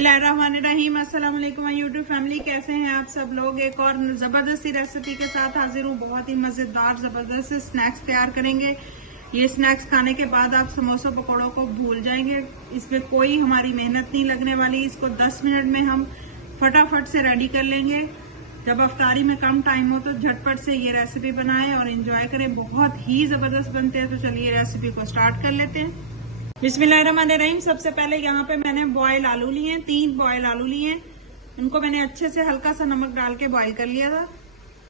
बिस्मिल्लाहिर्रहमानिर्रहीम। अस्सलाम वालेकुम यूट्यूब फैमिली, कैसे हैं आप सब लोग। एक और जबरदस्ती रेसिपी के साथ हाजिर हूँ। बहुत ही मजेदार जबरदस्त स्नैक्स तैयार करेंगे। ये स्नैक्स खाने के बाद आप समोसों पकौड़ों को भूल जाएंगे। इसमें कोई हमारी मेहनत नहीं लगने वाली। इसको 10 मिनट में हम फटाफट से रेडी कर लेंगे। जब अफ्तारी में कम टाइम हो तो झटपट से ये रेसिपी बनाएं और एंजॉय करें। बहुत ही जबरदस्त बनते हैं। तो चलिए रेसिपी को स्टार्ट कर लेते हैं। बिस्मिल्लाहिर्रहमानिर्रहीम। सबसे पहले यहाँ पे मैंने बॉयल आलू लिए हैं, 3 बॉयल आलू लिए हैं। इनको मैंने अच्छे से हल्का सा नमक डाल के बॉयल कर लिया था।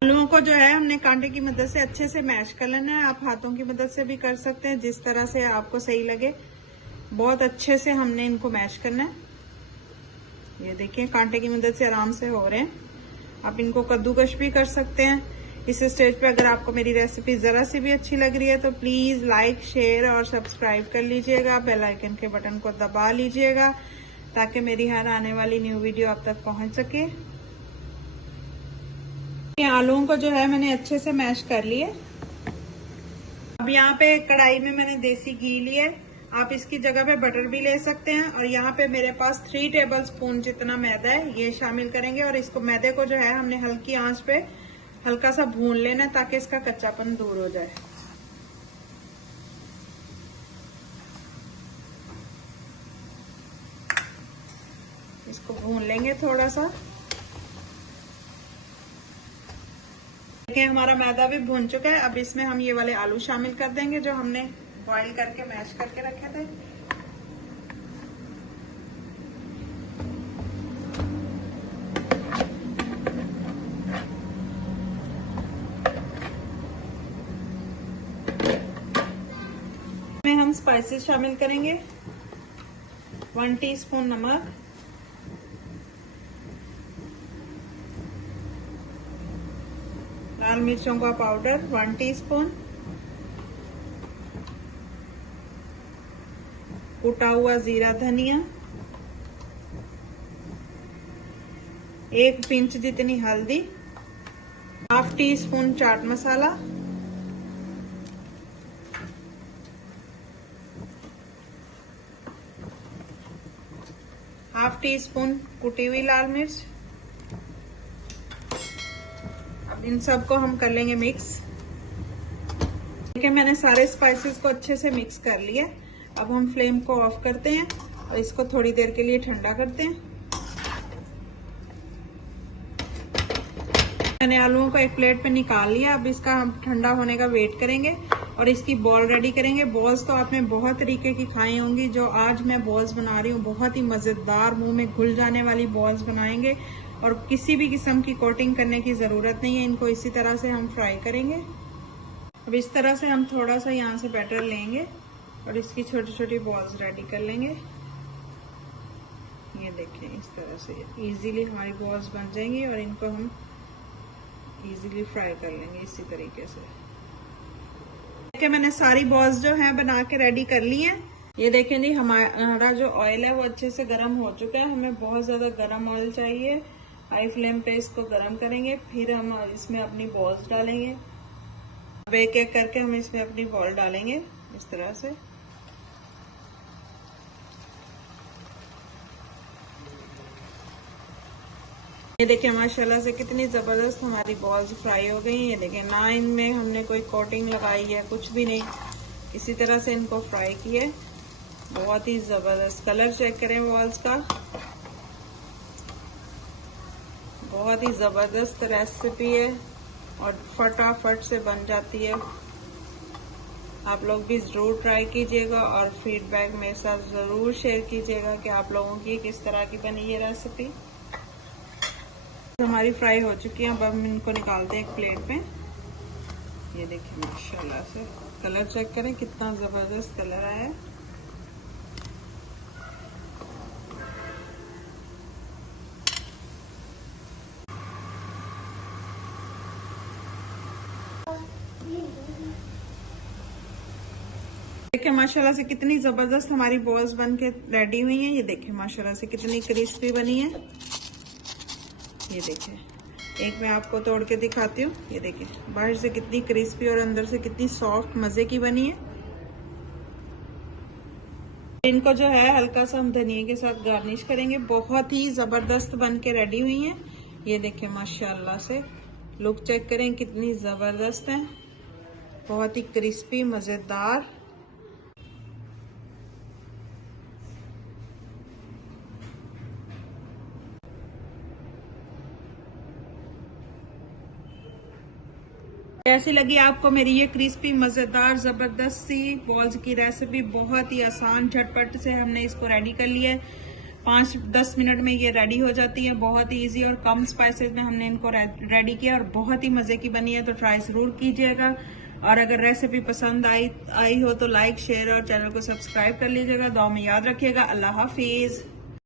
आलूओं को जो है हमने कांटे की मदद से अच्छे से मैश कर लेना है। आप हाथों की मदद से भी कर सकते हैं, जिस तरह से आपको सही लगे। बहुत अच्छे से हमने इनको मैश करना है। ये देखिए कांटे की मदद से आराम से हो रहे हैं। आप इनको कद्दूकश भी कर सकते हैं। इस स्टेज पे अगर आपको मेरी रेसिपी जरा सी भी अच्छी लग रही है तो प्लीज लाइक, शेयर और सब्सक्राइब कर लीजिएगा। बेल आइकन के बटन को दबा लीजिएगा ताकि मेरी हर आने वाली न्यू वीडियो आप तक पहुंच सके। आलूओं को जो है मैंने अच्छे से मैश कर लिया। अब यहाँ पे कढ़ाई में मैंने देसी घी लिया है। आप इसकी जगह पे बटर भी ले सकते हैं। और यहाँ पे मेरे पास 3 टेबल स्पून जितना मैदा है, ये शामिल करेंगे। और इसको मैदे को जो है हमने हल्की आंच पे हल्का सा भून लेना ताकि इसका कच्चापन दूर हो जाए। इसको भून लेंगे थोड़ा सा। देखिए हमारा मैदा भी भून चुका है। अब इसमें हम ये वाले आलू शामिल कर देंगे जो हमने बॉईल करके मैश करके रखे थे। इसमें हम स्पाइसेस शामिल करेंगे। 1 टीस्पून नमक, लाल मिर्चों का पाउडर 1 टीस्पून, कुटा हुआ जीरा धनिया, 1 पिंच जितनी हल्दी, 1/2 teaspoon chaat masala, half tea spoon कुटी हुई लाल मिर्च। अब इन सबको हम कर लेंगे मिक्स। देखिए मैंने सारे स्पाइसेस को अच्छे से मिक्स कर लिया। अब हम फ्लेम को ऑफ करते हैं और इसको थोड़ी देर के लिए ठंडा करते हैं। मैंने आलूओं को एक प्लेट पे निकाल लिया। अब इसका हम ठंडा होने का वेट करेंगे और इसकी बॉल रेडी करेंगे। बॉल्स तो आपने बहुत तरीके की खाई होंगी। जो आज मैं बॉल्स बना रही हूँ बहुत ही मजेदार, मुंह में घुल जाने वाली बॉल्स बनाएंगे। और किसी भी किस्म की कोटिंग करने की जरूरत नहीं है। इनको इसी तरह से हम फ्राई करेंगे। अब इस तरह से हम थोड़ा सा यहाँ से बैटर लेंगे और इसकी छोटी छोटी बॉल्स रेडी कर लेंगे। ये देखें इस तरह से इजीली हमारी बॉल्स बन जाएंगी और इनको हम इजीली फ्राई कर लेंगे इसी तरीके से। देखिए मैंने सारी बॉल्स जो है बना के रेडी कर ली हैं। ये देखें जी हमारा जो ऑयल है वो अच्छे से गर्म हो चुका है। हमें बहुत ज्यादा गर्म ऑयल चाहिए। हाई फ्लेम पे इसको गर्म करेंगे, फिर हम इसमें अपनी बॉल्स डालेंगे। अब एक एक करके हम इसमें अपनी बॉल डालेंगे इस तरह से। ये देखिए माशाल्लाह से कितनी जबरदस्त हमारी बॉल्स फ्राई हो गई। ये देखिए ना इनमें हमने कोई कोटिंग लगाई है, कुछ भी नहीं। इसी तरह से इनको फ्राई किए। बहुत ही जबरदस्त कलर चेक करें बॉल्स का। बहुत ही जबरदस्त रेसिपी है और फटाफट से बन जाती है। आप लोग भी जरूर ट्राई कीजिएगा और फीडबैक मेरे साथ जरूर शेयर कीजिएगा कि आप लोगों की किस तरह की बनी ये रेसिपी। हमारी फ्राई हो चुकी है। अब हम इनको निकालते हैं एक प्लेट पे। ये देखिए माशाल्लाह से कलर चेक करें कितना जबरदस्त कलर आया है। देखिए माशाल्लाह से कितनी जबरदस्त हमारी बॉल्स बन के रेडी हुई हैं। ये देखिए माशाल्लाह से कितनी क्रिस्पी बनी है। ये देखिए एक मैं आपको तोड़ के दिखाती हूँ। ये देखिए बाहर से कितनी क्रिस्पी और अंदर से कितनी सॉफ्ट मजे की बनी है। इनको जो है हल्का सा हम धनिया के साथ गार्निश करेंगे। बहुत ही जबरदस्त बन के रेडी हुई हैं। ये देखिए माशाल्लाह से लुक चेक करें कितनी जबरदस्त है, बहुत ही क्रिस्पी मजेदार। कैसी लगी आपको मेरी ये क्रिस्पी मजेदार जबरदस्त सी बॉल्स की रेसिपी? बहुत ही आसान झटपट से हमने इसको रेडी कर लिया है। 5-10 मिनट में ये रेडी हो जाती है। बहुत ही इजी और कम स्पाइसेस में हमने इनको रेडी किया और बहुत ही मजे की बनी है। तो ट्राई जरूर कीजिएगा और अगर रेसिपी पसंद आई हो तो लाइक शेयर और चैनल को सब्सक्राइब कर लीजिएगा। दुआ में याद रखिएगा। अल्लाह हाफिज।